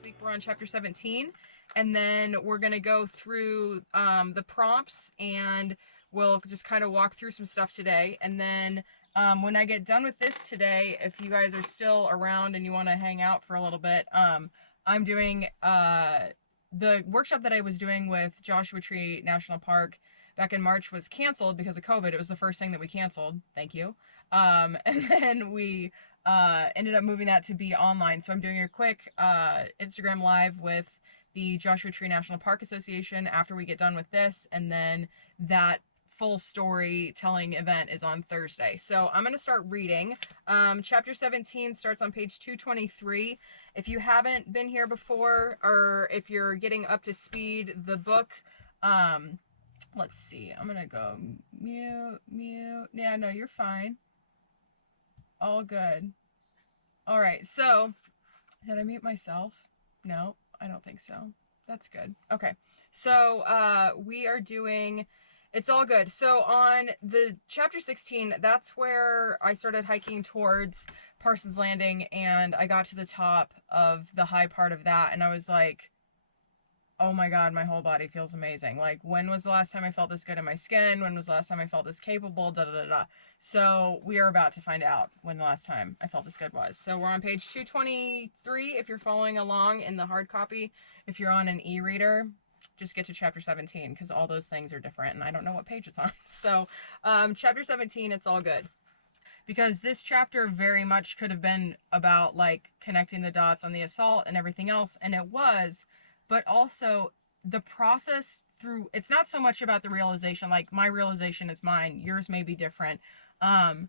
This week we're on chapter 17, and then we're going to go through the prompts, and we'll just kind of walk through some stuff today. And then when I get done with this today, if you guys are still around and you want to hang out for a little bit, I'm doing the workshop that I was doing with Joshua Tree National Park back in March was canceled because of COVID. It was the first thing that we canceled. Thank you. And then we ended up moving that to be online. So I'm doing a quick Instagram live with the Joshua Tree National Park Association after we get done with this, and then that full storytelling event is on Thursday. So I'm going to start reading. Chapter 17 starts on page 223. If you haven't been here before, or if you're getting up to speed, the book, let's see, I'm going to go mute. Yeah, no, you're fine. All good. All right, so did I mute myself? No, I don't think so. That's good. Okay, so we are doing It's All Good. So on the chapter 16, that's where I started hiking towards Parsons Landing, and I got to the top of the high part of that, and I was like, oh my God, my whole body feels amazing. Like, when was the last time I felt this good in my skin? When was the last time I felt this capable? Da da da da. So we are about to find out when the last time I felt this good was. So we're on page 223 if you're following along in the hard copy. If you're on an e-reader, just get to chapter 17 because all those things are different and I don't know what page it's on. So chapter 17, It's All Good. Because this chapter very much could have been about like connecting the dots on the assault and everything else, and it was, but also the process through, it's not so much about the realization, like my realization is mine, yours may be different. Um,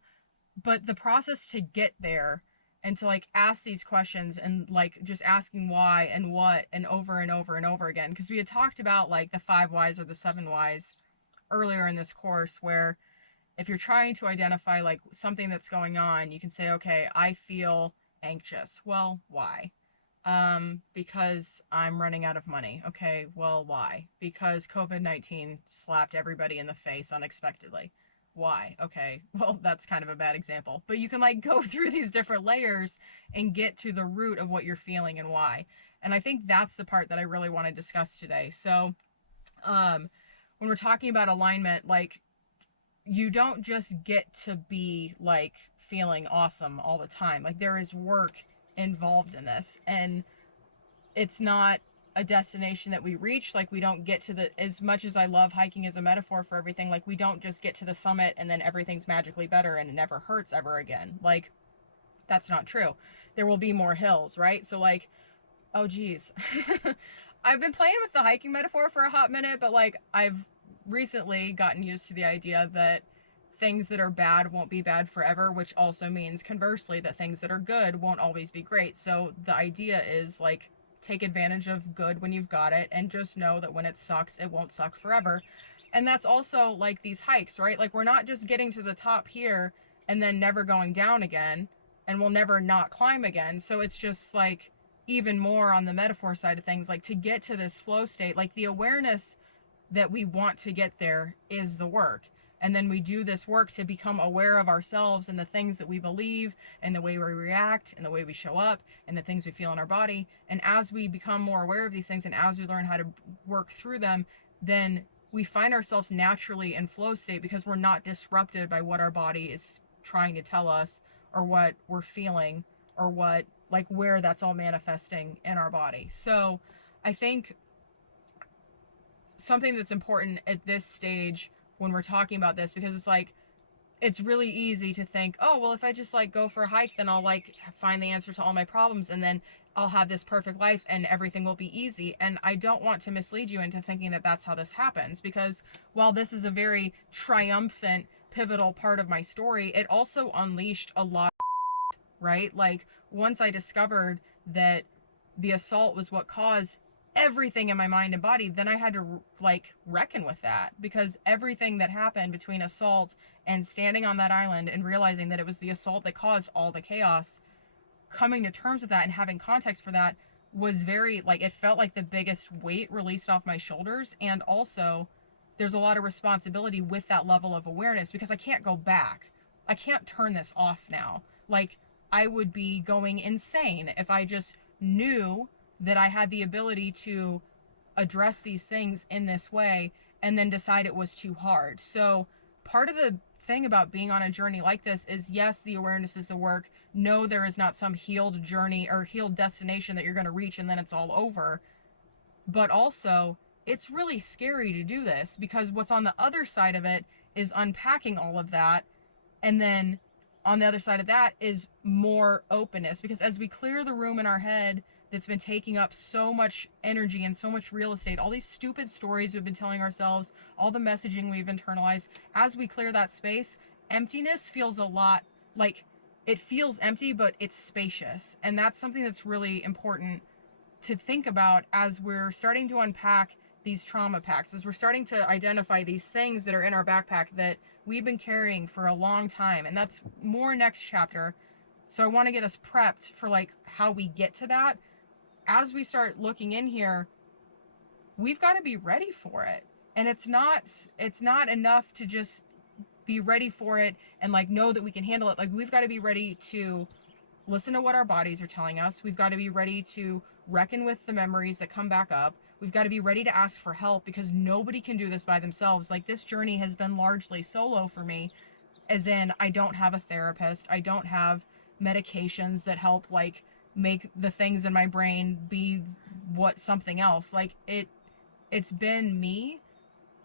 but the process to get there and to like ask these questions and like just asking why and what and over and over and over again, because we had talked about like the 5 whys or the 7 whys earlier in this course, where if you're trying to identify like something that's going on, you can say, okay, I feel anxious. Well, why? Because I'm running out of money. Okay, well, why? Because COVID-19 slapped everybody in the face unexpectedly. Why? Okay, well, that's kind of a bad example. But you can like go through these different layers and get to the root of what you're feeling and why. And I think that's the part that I really want to discuss today. So, when we're talking about alignment, like, you don't just get to be like feeling awesome all the time. Like, there is work involved in this, and it's not a destination that we reach. Like, we don't get to the, as much as I love hiking as a metaphor for everything, like we don't just get to the summit and then everything's magically better and it never hurts ever again. Like, that's not true. There will be more hills, right? So like, oh geez. I've been playing with the hiking metaphor for a hot minute, but like I've recently gotten used to the idea that things that are bad won't be bad forever, which also means conversely that things that are good won't always be great. So the idea is like, take advantage of good when you've got it, and just know that when it sucks, it won't suck forever. And that's also like these hikes, right? Like, we're not just getting to the top here and then never going down again, and we'll never not climb again. So it's just like even more on the metaphor side of things, like to get to this flow state, like the awareness that we want to get there is the work. And then we do this work to become aware of ourselves and the things that we believe and the way we react and the way we show up and the things we feel in our body. And as we become more aware of these things and as we learn how to work through them, then we find ourselves naturally in flow state, because we're not disrupted by what our body is trying to tell us, or what we're feeling, or what, like, where that's all manifesting in our body. So I think something that's important at this stage when we're talking about this, because it's like, it's really easy to think, oh, well, if I just like go for a hike, then I'll like find the answer to all my problems, and then I'll have this perfect life and everything will be easy. And I don't want to mislead you into thinking that that's how this happens, because while this is a very triumphant, pivotal part of my story, it also unleashed a lot, right? Like, once I discovered that the assault was what caused everything in my mind and body, then I had to like reckon with that, because everything that happened between assault and standing on that island and realizing that it was the assault that caused all the chaos, coming to terms with that and having context for that was very, like, it felt like the biggest weight released off my shoulders. And also there's a lot of responsibility with that level of awareness, because I can't go back. I can't turn this off now. Like, I would be going insane if I just knew that I had the ability to address these things in this way and then decide it was too hard. So part of the thing about being on a journey like this is, yes, the awareness is the work. No, there is not some healed journey or healed destination that you're going to reach and then it's all over. But also, it's really scary to do this, because what's on the other side of it is unpacking all of that. And then on the other side of that is more openness, because as we clear the room in our head that's been taking up so much energy and so much real estate, all these stupid stories we've been telling ourselves, all the messaging we've internalized, as we clear that space, emptiness feels a lot like, it feels empty, but it's spacious. And that's something that's really important to think about as we're starting to unpack these trauma packs, as we're starting to identify these things that are in our backpack that we've been carrying for a long time. And that's more next chapter. So I want to get us prepped for like how we get to that. As we start looking in here, we've got to be ready for it. And it's not enough to just be ready for it and like know that we can handle it. Like, we've got to be ready to listen to what our bodies are telling us. We've got to be ready to reckon with the memories that come back up. We've got to be ready to ask for help, because nobody can do this by themselves. Like, this journey has been largely solo for me, as in I don't have a therapist. I don't have medications that help like make the things in my brain be what something else. Like, it's been me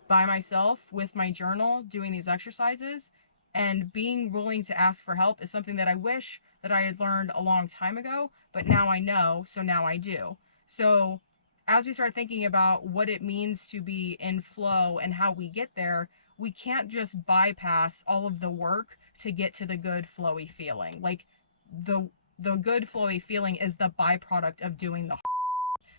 by myself with my journal doing these exercises, and being willing to ask for help is something that I wish that I had learned a long time ago, but now I know, so now I do. So as we start thinking about what it means to be in flow and how we get there, we can't just bypass all of the work to get to the good flowy feeling. Like the good flowy feeling is the byproduct of doing the.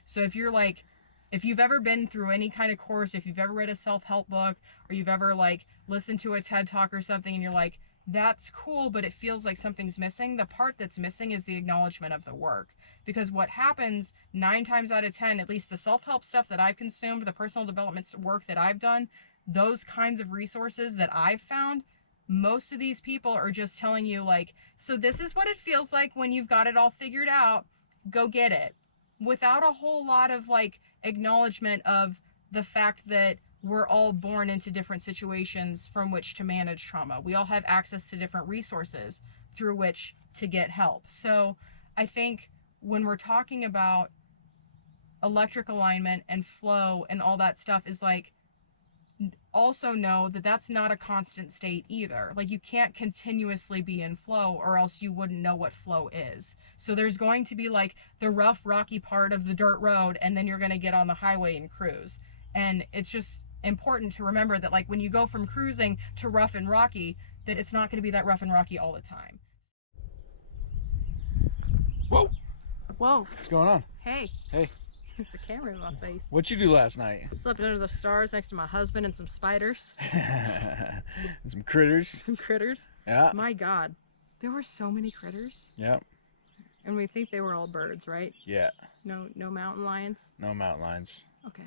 So if you're like, if you've ever been through any kind of course, if you've ever read a self-help book, or you've ever like listened to a TED talk or something, and you're like, that's cool, but it feels like something's missing, the part that's missing is the acknowledgement of the work. Because what happens 9 times out of 10, at least the self-help stuff that I've consumed, the personal development work that I've done, those kinds of resources that I've found, most of these people are just telling you like, so this is what it feels like when you've got it all figured out, go get it, without a whole lot of like acknowledgement of the fact that we're all born into different situations from which to manage trauma. We all have access to different resources through which to get help. So I think when we're talking about electric alignment and flow and all that stuff, is like, also know that that's not a constant state either. Like, you can't continuously be in flow, or else you wouldn't know what flow is. So there's going to be like the rough, rocky part of the dirt road, and then you're going to get on the highway and cruise. And it's just important to remember that, like, when you go from cruising to rough and rocky, that it's not going to be that rough and rocky all the time. Whoa! Whoa. What's going on? Hey. Hey. It's a camera in my face. What'd you do last night? Slept under the stars next to my husband and some spiders. And some critters. Some critters. Yeah. My God. There were so many critters. Yep. And we think they were all birds, right? Yeah. No mountain lions? No mountain lions. Okay.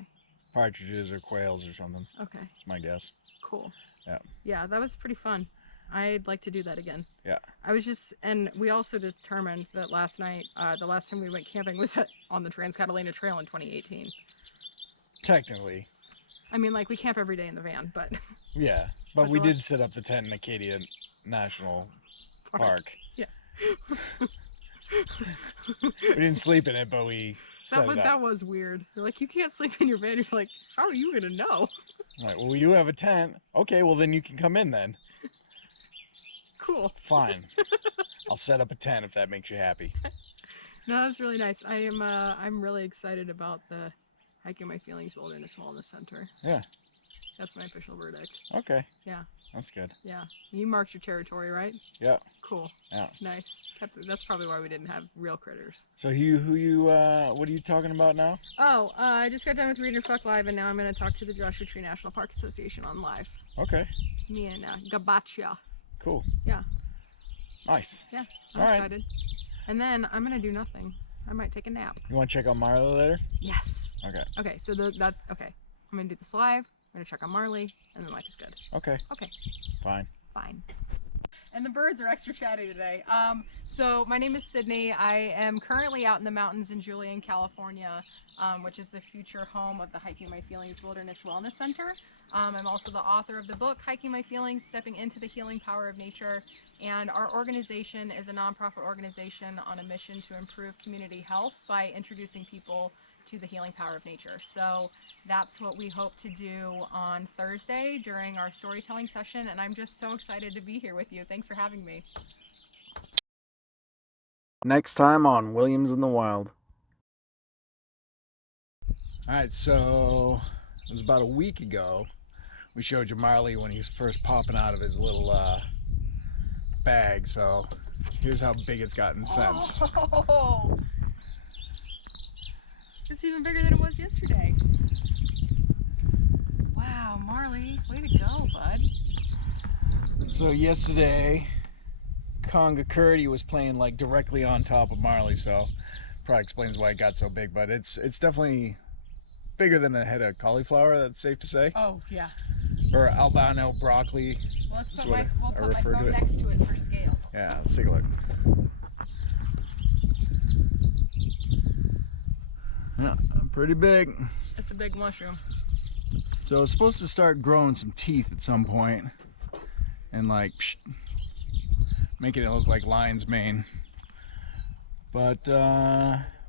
Partridges or quails or something. Okay. That's my guess. Cool. Yeah. Yeah, that was pretty fun. I'd like to do that again. Yeah. I was just, and we also determined that last night, the last time we went camping was on the Trans-Catalina Trail in 2018. Technically. I mean, like, we camp every day in the van, but... Yeah, but we did set up the tent in Acadia National Park. Yeah. We didn't sleep in it, but we set it up. That was weird. They're like, you can't sleep in your van. You're like, how are you going to know? All right, well, we do have a tent. Okay, well, then you can come in then. Cool. Fine. I'll set up a tent if that makes you happy. No, that's really nice. I'm really excited about the Hiking My Feelings Wilderness Wellness Center. Yeah. That's my official verdict. Okay. Yeah. That's good. Yeah. You marked your territory, right? Yeah. Cool. Yeah. Nice. That's probably why we didn't have real critters. So what are you talking about now? Oh, I just got done with Read or Fuck Live, and now I'm going to talk to the Joshua Tree National Park Association on live. Okay. Me and Gabacha. Cool. Yeah. Nice. Yeah. I'm excited. And then I'm going to do nothing. I might take a nap. You want to check on Marley later? Yes. Okay. Okay, so that's okay. I'm going to do this live. I'm going to check on Marley, and then life is good. Okay. Okay. Fine. Fine. And the birds are extra chatty today. So my name is Sydney. I am currently out in the mountains in Julian, California, which is the future home of the Hiking My Feelings Wilderness Wellness Center. I'm also the author of the book, Hiking My Feelings, Stepping into the Healing Power of Nature. And our organization is a nonprofit organization on a mission to improve community health by introducing people to the healing power of nature. So that's what we hope to do on Thursday during our storytelling session, and I'm just so excited to be here with you. Thanks for having me. Next time on Williams in the Wild. Alright, so it was about a week ago we showed you Marley when he was first popping out of his little bag, so here's how big it's gotten since. Oh! It's even bigger than it was yesterday. Wow, Marley, way to go, bud. So yesterday, Conga Curdy was playing like directly on top of Marley, so probably explains why it got so big, but it's definitely bigger than a head of cauliflower, that's safe to say. Oh, yeah. Or albino broccoli. Well, let's put we'll put my phone next to it for scale. Yeah, let's take a look. Yeah, pretty big. It's a big mushroom. So it's supposed to start growing some teeth at some point and like making it look like lion's mane. But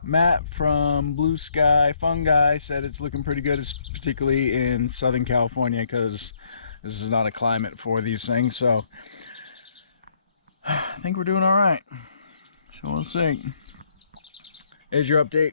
Matt from Blue Sky Fungi said it's looking pretty good, particularly in Southern California, because this is not a climate for these things. So I think we're doing all right. So we'll see. Here's your update.